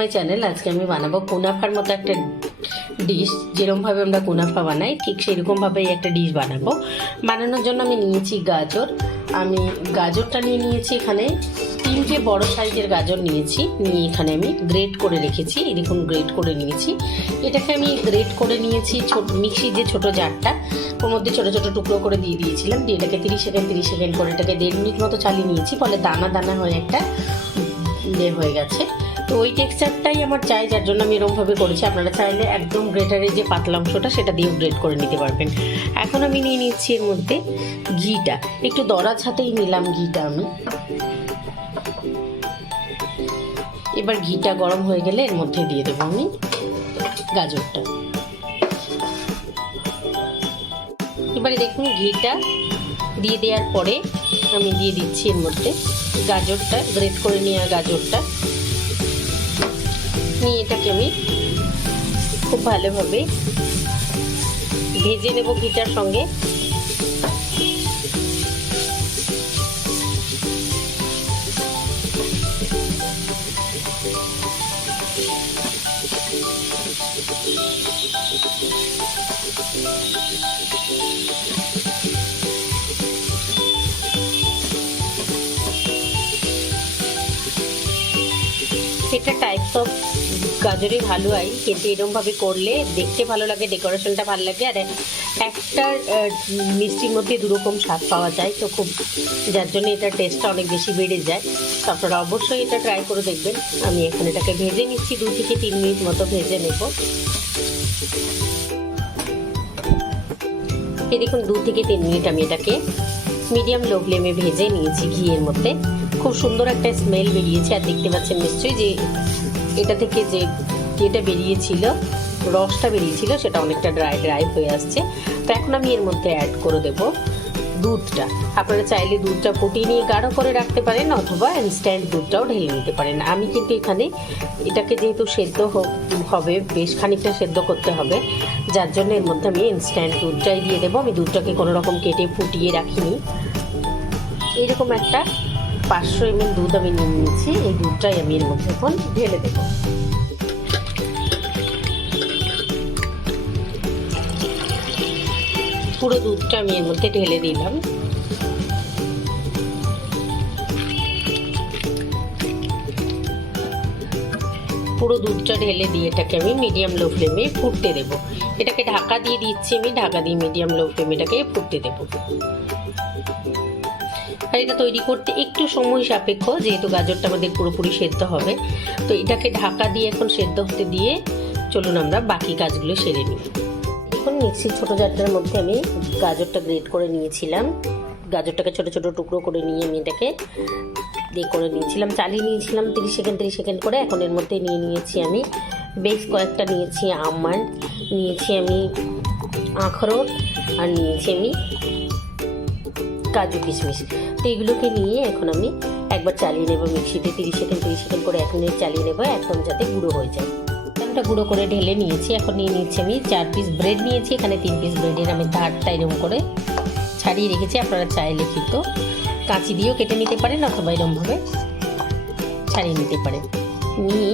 My channel. আজকে আমি বানাবো কুনাফার মতো একটা ডিশ। যেরকমভাবে আমরা কুনাফা বানাই ঠিক সেরকমভাবেই একটা ডিশ বানাবো। বানানোর জন্য আমি নিয়েছি গাজর। আমি গাজরটা নিয়েছি এখানে 3টে বড় সাইজের গাজর নিয়েছি। নিয়ে এখানে আমি গ্রেট করে রেখেছি। এই দেখুন গ্রেট করে নিয়েছি। এটাকে আমি গ্রেট করে নিয়েছি মিক্সির যে ছোটো জারটা, ওর মধ্যে ছোটো ছোটো টুকরো করে দিয়ে দিয়েছিলাম। দিয়ে এটাকে 30 সেকেন্ড করে এটাকে 1.5 মিনিট মতো চালিয়ে নিয়েছি। ফলে দানা দানা হয়ে একটা হয়ে গেছে। তো ওই টেক্সচারটাই আমার চাই, যার জন্য আমি এরকমভাবে করেছি। আপনারা চাইলে একদম গ্রেটারের যে পাতলা অংশটা সেটা দিয়ে গ্রেট করে নিতে পারবেন। এখন আমি নিয়ে নিচ্ছি এর মধ্যে ঘিটা। একটু দরাজ হাতেই নিলাম ঘিটা আমি। এবার ঘিটা গরম হয়ে গেলে এর মধ্যে দিয়ে দেবো আমি গাজরটা। এবারে দেখুন ঘিটা দিয়ে দেওয়ার পরে আমি দিয়ে দিচ্ছি এর মধ্যে গাজরটা, গ্রেট করে নেওয়া গাজরটা। নিয়ে এটাকে আমি খুব ভালোভাবে ভেজে নেব ঘিটার সঙ্গে। এটা টাইপস অফ গাজরের হালুয়াই, কিন্তু এরকমভাবে করলে দেখতে ভালো লাগে, ডেকোরেশনটা ভালো লাগে, আর একটা মিষ্টির মধ্যে দুরকম স্বাদ পাওয়া যায়। তো খুব যার জন্য এটার টেস্টটা অনেক বেশি বেড়ে যায়। তো আপনারা অবশ্যই এটা ট্রাই করে দেখবেন। আমি এখন এটাকে ভেজে নিচ্ছি, 2 থেকে 3 মিনিট মতো ভেজে নেব। এই দেখুন 2 থেকে 3 মিনিট আমি এটাকে মিডিয়াম লো ফ্লেমে ভেজে নিয়েছি ঘিয়ের মধ্যে। খুব সুন্দর একটা স্মেল বেরিয়েছে। আর দেখতে পাচ্ছেন নিশ্চয়ই যে এটা থেকে যে যেটা বেরিয়েছিল, রসটা বেরিয়েছিল, সেটা অনেকটা ড্রাই হয়ে আসছে। তো এখন আমি এর মধ্যে অ্যাড করে দেব দুধটা। আপনারা চাইলে দুধটা ফুটিয়ে নিয়ে গাঢ় করে রাখতে পারেন, অথবা ইনস্ট্যান্ট দুধটাও ঢেলে নিতে পারেন। আমি কিন্তু এখানে এটাকে যেহেতু সেদ্ধ হবে, বেশ খানিকটা সেদ্ধ করতে হবে, যার জন্য এর মধ্যে আমি ইনস্ট্যান্ট দুধটাই দিয়ে দেবো। আমি দুধটাকে কোনো রকম কেটে ফুটিয়ে রাখিনি। এইরকম একটা 500 ml দুধ আমি নিয়ে নিয়েছি। এই দুধটাই আমি এর মধ্যে এখন ঢেলে দেব। পুরো দুধটা আমি এর মধ্যে ঢেলে দিলাম। পুরো দুধটা ঢেলে দিয়ে এটাকে আমি মিডিয়াম লো ফ্লেমে ফুটতে দেব। এটাকে ঢাকা দিয়ে দিচ্ছি আমি, ঢাকা দিয়ে মিডিয়াম লো ফ্লেমে এটাকে ফুটতে দেব। আর এটা তৈরি করতে একটু সময় সাপেক্ষ, যেহেতু গাজরটা আমাদের পুরোপুরি সেদ্ধ হবে। তো এটাকে ঢাকা দিয়ে এখন সেদ্ধ হতে দিয়ে চলুন আমরা বাকি কাজগুলো সেরে নিই। এখন মিক্সির ছোটো জারটার মধ্যে আমি গাজরটা গ্রেট করে নিয়েছিলাম। গাজরটাকে ছোটো ছোটো টুকরো করে নিয়ে আমি এটাকে করে নিয়েছিলাম, চালিয়ে নিয়েছিলাম 30 সেকেন্ড করে। এখন এর মধ্যে নিয়ে নিয়েছি আমি বেশ কয়েকটা নিয়েছি আমন্ড, নিয়েছি আমি আখরোট, আর নিয়েছি আমি কাজু কিশমিশ। তো এগুলোকে নিয়ে এখন আমি একবার চালিয়ে নেব মিক্সিতে 30 সেকেন্ড করে 1 মিনিট চালিয়ে নেব, একদম যাতে গুঁড়ো হয়ে যায়। একটা গুঁড়ো করে ঢেলে নিয়েছি। এখন নিয়ে নিচ্ছি আমি 4 পিস ব্রেড নিয়েছি। এখানে 3 পিস ব্রেডের আমি ধারটা এরকম করে ছাড়িয়ে রেখেছি। আপনারা চাইলে কিন্তু কাঁচি দিয়েও কেটে নিতে পারেন, অথবা এরকমভাবে ছাড়িয়ে নিতে পারেন। নিয়ে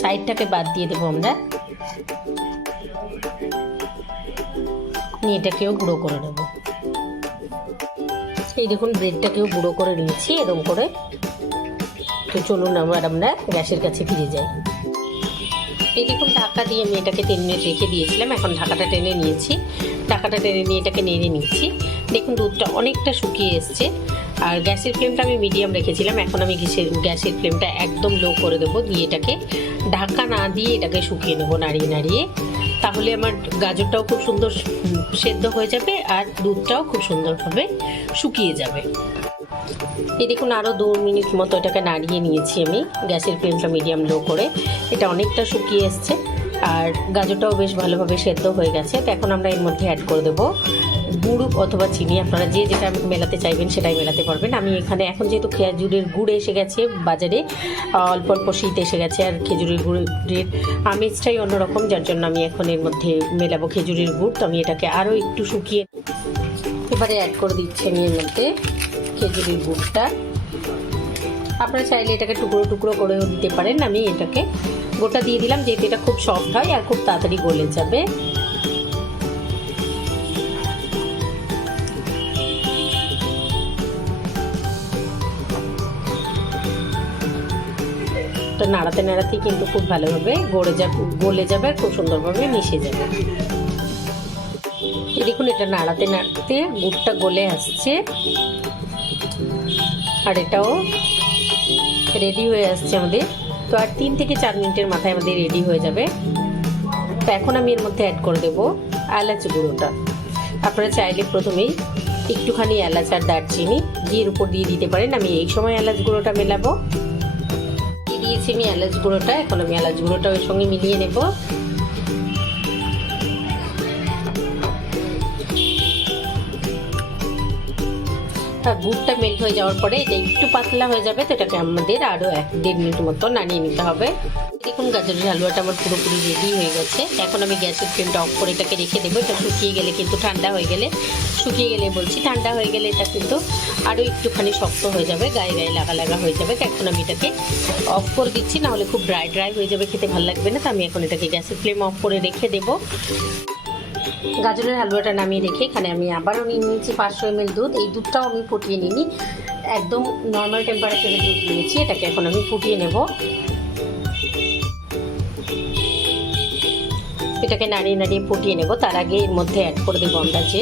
সাইডটাকে বাদ দিয়ে দেবো আমরা। নিয়ে এটাকেও গুঁড়ো করে নেব। এই দেখুন ব্রেডটাকেও গুঁড়ো করে নিয়েছি এরকম করে। তো চলুন আমরা গ্যাসের কাছে ফিরে যাই। এই দেখুন ঢাকা দিয়ে আমি এটাকে 3 মিনিট রেখে দিয়েছিলাম। এখন ঢাকাটা টেনে নিয়েছি। ঢাকাটা টেনে নিয়ে এটাকে নেড়ে নিচ্ছি। দেখুন দুধটা অনেকটা শুকিয়ে এসছে। আর গ্যাসের ফ্লেমটা আমি মিডিয়াম রেখেছিলাম। এখন আমি গ্যাসের ফ্লেমটা একদম লো করে দেবো। দিয়ে এটাকে ঢাকা না দিয়ে এটাকে শুকিয়ে নেবো নাড়িয়ে। তাহলে আমার গাজরটাও খুব সুন্দর সেদ্ধ হয়ে যাবে, আর দুধটাও খুব সুন্দরভাবে শুকিয়ে যাবে। এই দেখুন আরও 2 মিনিট মতো এটাকে নাড়িয়ে নিয়েছি আমি গ্যাসের ফ্লেমটা মিডিয়াম লো করে। এটা অনেকটা শুকিয়ে এসছে, আর গাজরটাও বেশ ভালোভাবে সেদ্ধ হয়ে গেছে। তো এখন আমরা এর মধ্যে অ্যাড করে দেবো গুড় অথবা চিনি। আপনারা যে যেটা মেলাতে চাইবেন সেটাই মেলাতে পারবেন। আমি এখানে এখন যেহেতু খেজুরের গুড় এসে গেছে বাজারে, অল্প অল্প শীত এসে গেছে, আর খেজুরের গুড়ের আমেজটাই অন্যরকম, যার জন্য আমি এখন এর মধ্যে মেলাবো খেজুরের গুড়। তো আমি এটাকে আরও একটু শুকিয়ে এবারে অ্যাড করে দিচ্ছি আমি এর মধ্যে খেজুরের গুড়টা। আপনারা চাইলে এটাকে টুকরো টুকরো করেও দিতে পারেন। আমি এটাকে গোটা দিয়ে দিলাম, যেহেতু এটা খুব সফট হয় আর খুব তাড়াতাড়ি গলে যাবে। তো নাড়াতে নাড়াতেই কিন্তু খুব ভালোভাবে গলে যাবে, খুব সুন্দরভাবে মিশে যাবে। দেখুন এটা নাড়াতে নাড়াতে গুড়টা গলে আসছে আর এটাও রেডি হয়ে আসছে আমাদের। তো আর 3 থেকে 4 মিনিটের মাথায় আমাদের রেডি হয়ে যাবে। তো এখন আমি এর মধ্যে অ্যাড করে দেবো এলাচ গুঁড়োটা। আপনারা চাইলে প্রথমেই একটুখানি এলাচ আর দারচিনি ঘিয়ের উপর দিয়ে দিতে পারেন। আমি এই সময় এলাচ গুঁড়োটা মেলাবো। দিয়ে দিয়েছি আমি এলাচ গুঁড়োটা। এখন আমি এলাচ গুঁড়োটা ওর সঙ্গে মিলিয়ে নেব। গুড়টা মেল্ট হয়ে যাওয়ার পরে এটা একটু পাতলা হয়ে যাবে, তো এটাকে আমাদের আরও 1-1.5 মিনিট মতো নাড়িয়ে নিতে হবে। দেখুন গাজরের হালুয়াটা আমার পুরোপুরি রেডি হয়ে গেছে। এখন আমি গ্যাসের ফ্লেমটা অফ করে এটাকে রেখে দেবো। এটা শুকিয়ে গেলে কিন্তু ঠান্ডা হয়ে গেলে ঠান্ডা হয়ে গেলে এটা কিন্তু আরও একটুখানি শক্ত হয়ে যাবে, গায়ে গায়ে লাগা লাগা হয়ে যাবে। এখন আমি এটাকে অফ করে দিচ্ছি, নাহলে খুব ড্রাই হয়ে যাবে, খেতে ভালো লাগবে না। তো আমি এখন এটাকে গ্যাসের ফ্লেম অফ করে রেখে দেবো। গাজরের হালুয়াটা নামিয়ে রেখে এখানে আমি আবারও নিয়ে নিয়েছি 500 ml দুধ। এই দুধটাও আমি ফুটিয়ে নিইনি, একদম নর্মাল টেম্পারেচারে দুধ নিয়েছি। এটাকে এখন আমি ফুটিয়ে নেব। এটাকে নাড়িয়ে নাড়িয়ে ফুটিয়ে নেব। তার আগে এর মধ্যে অ্যাড করে দেবো আমরা যে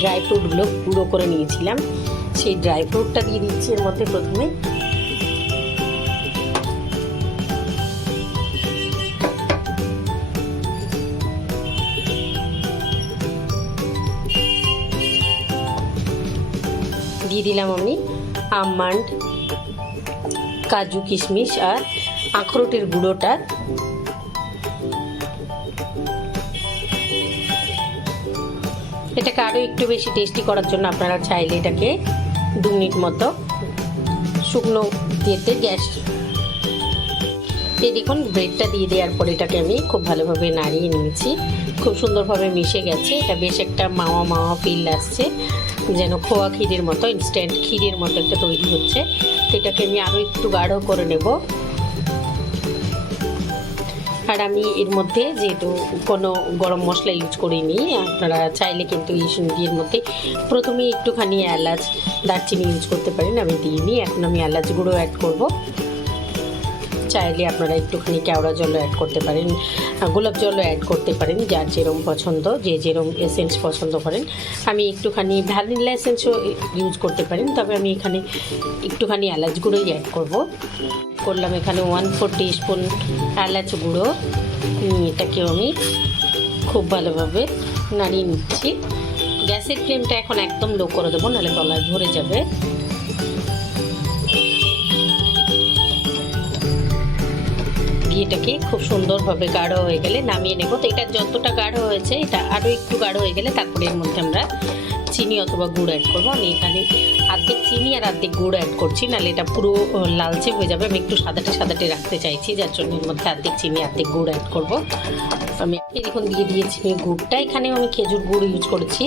ড্রাই ফ্রুটগুলো গুঁড়ো করে নিয়েছিলাম, সেই ড্রাই ফ্রুটটা দিয়ে দিচ্ছি এর মধ্যে প্রথমে। দিয়ে দিলাম আমি আমন্ড, কাজু, কিশমিশ আর আখরোটের গুঁড়োটা। এটাকে আরও একটু বেশি টেস্টি করার জন্য আপনারা চাইলে এটাকে 2 মিনিট মতো শুকনো দিতে গ্যাস। এই দেখুন ব্রেডটা দিয়ে দেওয়ার পর এটাকে আমি খুব ভালোভাবে নাড়িয়ে নিয়েছি। খুব সুন্দরভাবে মিশে গেছে। এটা বেশ একটা মাওয়া মাওয়া ফিল আসছে, যেন খোয়া ক্ষীরের মতো, ইনস্ট্যান্ট ক্ষীরের মতো একটা তৈরি হচ্ছে। তো এটাকে আমি আরও একটু গাঢ় করে নেব। আর আমি এর মধ্যে যেহেতু কোনো গরম মশলা ইউজ করিনি, আপনারা চাইলে কিন্তু এর মধ্যে প্রথমে একটুখানি এলাচ দারচিনি ইউজ করতে পারেন, আমি দিইনি। এখন আমি এলাচ গুঁড়ো অ্যাড করব। চাইলে আপনারা একটুখানি কেওড়া জলও অ্যাড করতে পারেন, গোলাপ জলও অ্যাড করতে পারেন, যার যেরম পছন্দ, যেরম এসেন্স পছন্দ করেন। আমি একটুখানি ভ্যানিলা এসেন্সও ইউজ করতে পারেন, তবে আমি এখানে একটুখানি এলাচ গুঁড়োই অ্যাড করলাম। এখানে 1/4 টিস্পুন এলাচ গুঁড়ো। এটাকেও আমি খুব ভালোভাবে নাড়িয়ে নিচ্ছি। গ্যাসের ফ্লেমটা এখন একদম লো করে দেবো, নাহলে গলায় ধরে যাবে। এটাকে খুব সুন্দরভাবে গাঢ় হয়ে গেলে নামিয়ে নেব। তো এটা যতটা গাঢ় হয়েছে, এটা আরও একটু গাঢ় হয়ে গেলে তারপরে এর মধ্যে আমরা চিনি অথবা গুড় অ্যাড করবো। আমি এখানে অর্ধেক চিনি আর অর্ধেক গুড় অ্যাড করছি, নাহলে এটা পুরো লালচে হয়ে যাবে। আমি একটু সাদাটে রাখতে চাইছি, যার জন্য এর মধ্যে অর্ধেক চিনি অর্ধেক গুড় অ্যাড করবো। আমি এখন দিয়ে দিয়েছি গুড়টা। এখানেও আমি খেজুর গুড় ইউজ করেছি।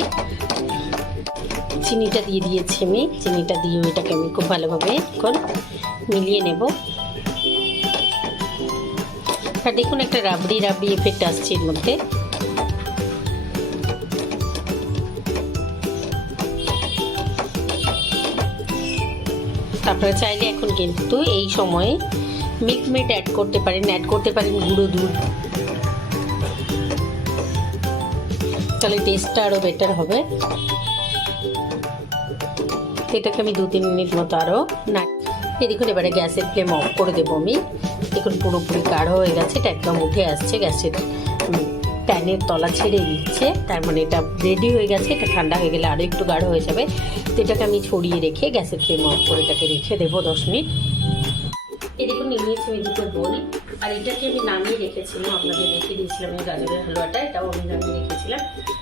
চিনিটা দিয়ে দিয়েছি আমি। চিনিটা দিয়ে এটাকে আমি খুব ভালোভাবে এখন মিলিয়ে নেব। আর দেখুন একটা রাবড়ি এফেক্ট আসছে এর মধ্যে। আপনারা চাইলে এখন কিন্তু এই সময়ে মিল্ক মেড অ্যাড করতে পারেন গুঁড়ো দুধ, তাহলে টেস্টটা আরও বেটার হবে। এটাকে আমি 2-3 মিনিট মতো আরও দেখুন। এবারে গ্যাসের ফ্লেম অফ করে দেবো আমি। দেখুন পুরোপুরি গাঢ় হয়ে গেছে, এটা একদম উঠে আসছে, গ্যাসের প্যানের তলা ছেড়ে দিচ্ছে, তার মানে এটা রেডি হয়ে গেছে। এটা ঠান্ডা হয়ে গেলে আরও একটু গাঢ় হয়ে যাবে। তো এটাকে আমি ছড়িয়ে রেখে গ্যাসের ফ্লেম অফ করে এটাকে রেখে দেবো 10 মিনিট। এই দেখুন নিয়েছি আমি 2টো বোল, আর এটাকে আমি নামিয়ে রেখেছিলাম, আপনাদের রেখে দিয়েছিলাম এই গাজরের হালুয়াটা, এটাও আমি নামিয়ে রেখেছিলাম।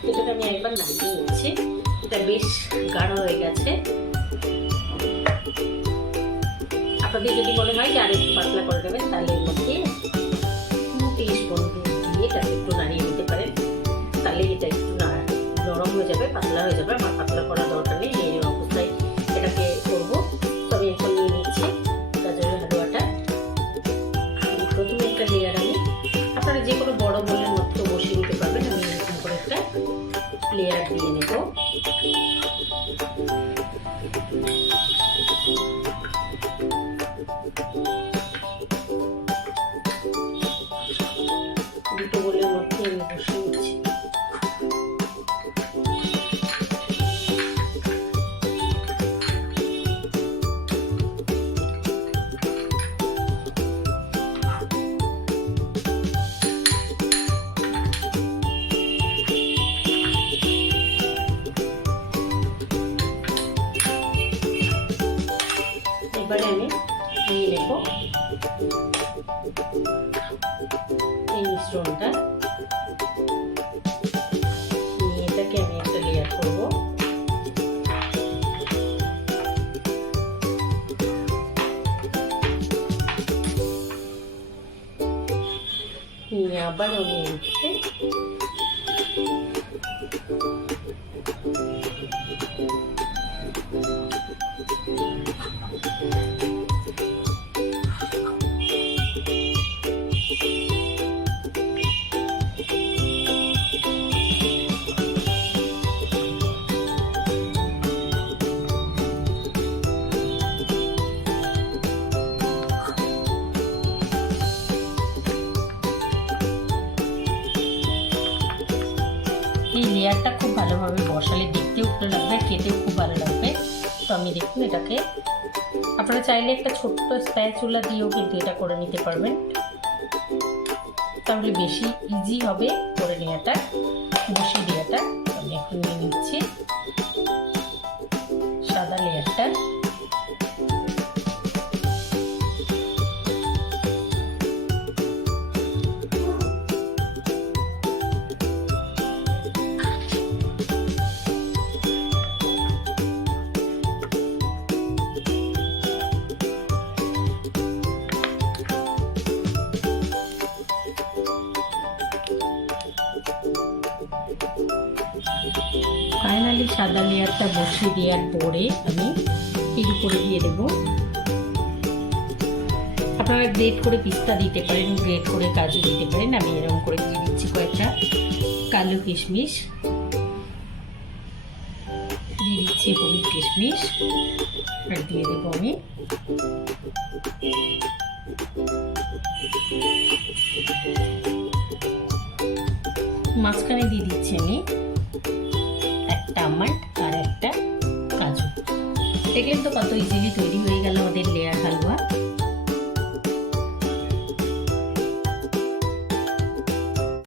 এটাকে আমি একবার নামিয়ে নিচ্ছি। এটা বেশ গাঢ় হয়ে গেছে। আপনাদের যদি মনে হয় যে আর একটু পাতলা করে দেবেন, তাহলে এর মধ্যে 2 টিস্পুন দিয়ে এটাকে একটু নাড়িয়ে নিতে পারেন, তাহলে এটা একটু নরম হয়ে যাবে, পাতলা হয়ে যাবে। আমার পাতলা করার দরকার নেই, এই অবস্থায় এটাকে করবো। তবে এখন নিয়ে নিচ্ছি যে কোনো বড় বোলের মধ্যে বসিয়ে দিতে পারবেন। আমি এরকম করে একটা লেয়ার দিয়ে নেব। দুটো বোলের মধ্যে আমি বসিয়ে দিচ্ছি। এবারে আমি নিয়ে নেব এই মিশ্রণটা, নিয়ে এটাকে আমি একটা লেয়ার করব। নিয়ে আবার আমি এদিকে এই লেয়ারটা খুব ভালোভাবে বসালে দেখতেও ভালো লাগবে, খেতেও খুব ভালো লাগবে। তো আমি দেখুন এটাকে, আপনারা চাইলে একটা ছোট্ট স্প্যাচুলা দিয়েও কিন্তু এটা করে নিতে পারবেন, তাহলে বেশি ইজি হবে করে নেওয়াটা, বসিয়ে দেওয়াটা। আমি এখন নিয়ে নিচ্ছি সাদা লেয়ারটা। ফাইনালি সাদা লেয়ারটা বসিয়ে দেওয়ার পরে আমি এর উপরে দিয়ে দেব। আপনারা গ্রেট করে পিস্তা দিতে পারেন, গ্রেট করে কাজু দিতে পারেন। আমি এরকম করে দিয়ে দিচ্ছি কয়েকটা কালো কিশমিশ, দিয়ে দিচ্ছি হলুদ কিশমিশ, আর দিয়ে দেবো আমি মাঝখানে দিয়ে দিচ্ছি আমি একটা আমন্ড আর একটা কাজু। দেখলেন তো কত ইজিলি তৈরি হয়ে গেল আমাদের লেয়ার হালুয়া।